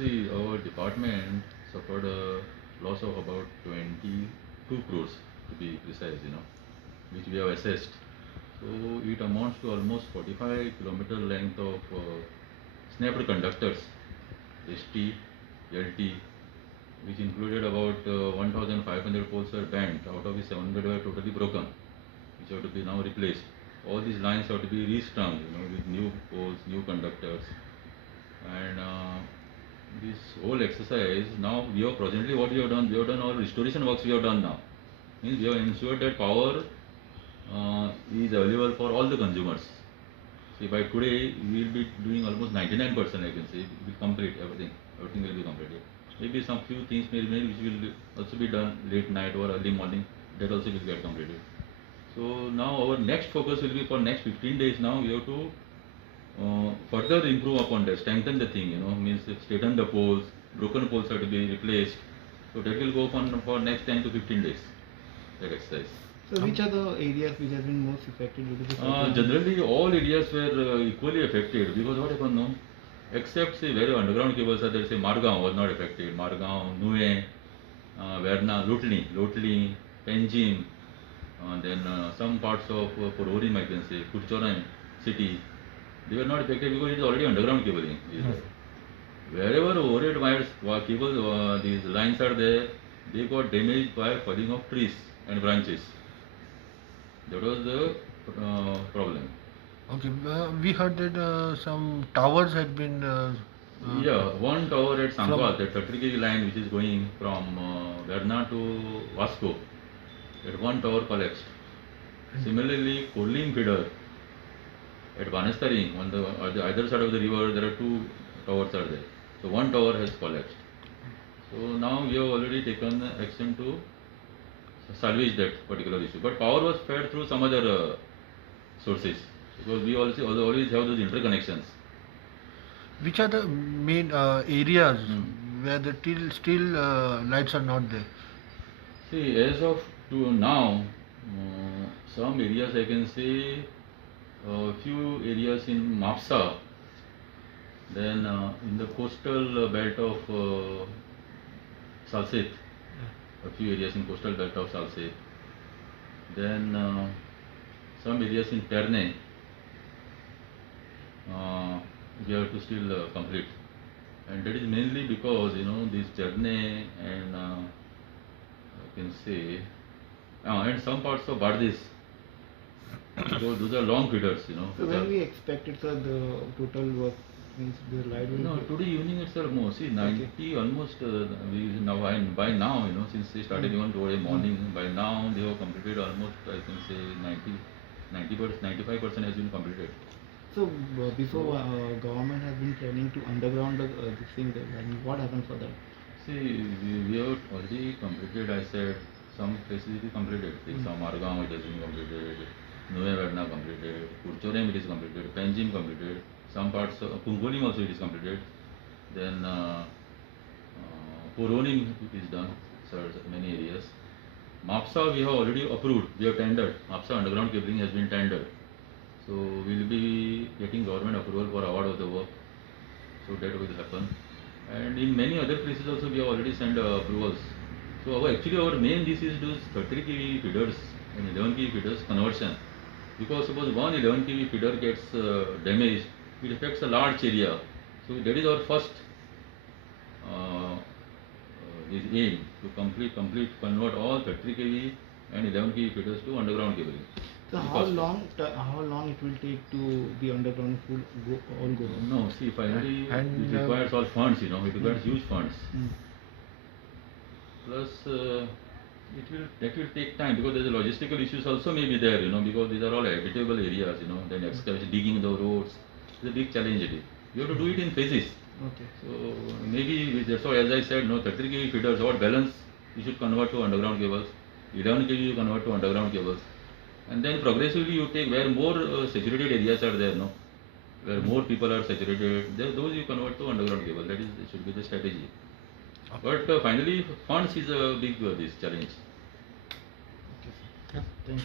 See, our department suffered a loss of about 22 crores to be precise, which we have assessed. So it amounts to almost 45-kilometer length of snapped conductors, ST, LT, which included about 1,500 poles were bent, out of the 700 were totally broken, which have to be now replaced. All these lines have to be restrung, with new poles, new conductors, and this whole exercise. Now we have presently what we have done all restoration works we have done now. Means we have ensured that power is available for all the consumers. See, by today we will be doing almost 99%. I can say we complete everything. Everything will be completed. Maybe some few things may remain which will also be done late night or early morning. That also will get completed. So now our next focus will be for next 15 days. Now we have to further improve upon that, strengthen the thing. Means straighten the poles, broken poles have to be replaced. So that will go on for next 10 to 15 days. That exercise. So which are the areas which have been most affected due to this? Generally, all areas were equally affected because what happened now, except say where underground cables are there, say Margaon was not affected. Margaon, Nue, Verna, Lotli, Penjim, then some parts of Pororim, I can say, Kurchoran city, they were not affected because it is already underground cabling. Wherever overhead wires, cables, these lines are there, they got damaged by falling of trees and branches. That was the problem. Okay, we heard that some towers had been. Yeah, one tower at Sangwal, the 30 kV line which is going from Verna to Vasco, that one tower collapsed. Similarly, Kurlim feeder at Banastari, on the either side of the river, there are two towers are there. So one tower has collapsed. So now we have already taken action to salvage that particular issue. But power was fed through some other sources because we also always have those interconnections. Which are the main areas where the still lights are not there? See, as of now, some areas I can say, a few areas in Mapsa, then in the coastal belt of Salset, a few areas in coastal belt of Salset, then some areas in Terne, we have to still complete, and that is mainly because this journey and I can say and some parts of Bardis. So those are long feeders. So when we expected, sir, the total work means the light will. No, today evening itself. No, see 90 almost. We now by now since they started even today morning. By now they have completed almost I can say 95% has been completed. So before government has been planning to underground this thing, and what happened for that? See, we have already completed. I said some places it is completed. Some Margaon it has been completed. Nue Verna completed. Kurchorem it is completed. Penjim completed. Some parts of Pungolim also it is completed. Then Poronim is done. So many areas. Mapsa we have already approved. We have tendered. Mapsa underground cabling has been tendered. So we will be getting government approval for award of the work. So that will happen. And in many other places also we have already sent approvals. So our main this is those 30 kV feeders and 11 kV feeders conversion. Because suppose one 11 kV feeder gets damaged, it affects a large area. So that is our first is aim to convert all 30 kV and 11 kV feeders to underground cabling. So how long it will take to be underground all go? No, see finally it requires all funds. It requires huge funds. Plus that will take time because there is logistical issues also may be there. Because these are all habitable areas. Then excavation, digging the roads is a big challenge. You have to do it in phases. Okay. So maybe that's why, as I said, 30 kV feeders, what balance you should convert to underground cables, 11 kV you convert to underground cables, and then progressively you take where more saturated areas are there, where more people are saturated, those you convert to underground cable. That should be the strategy. But finally, funds is a big this challenge. Okay, sir. Thank you.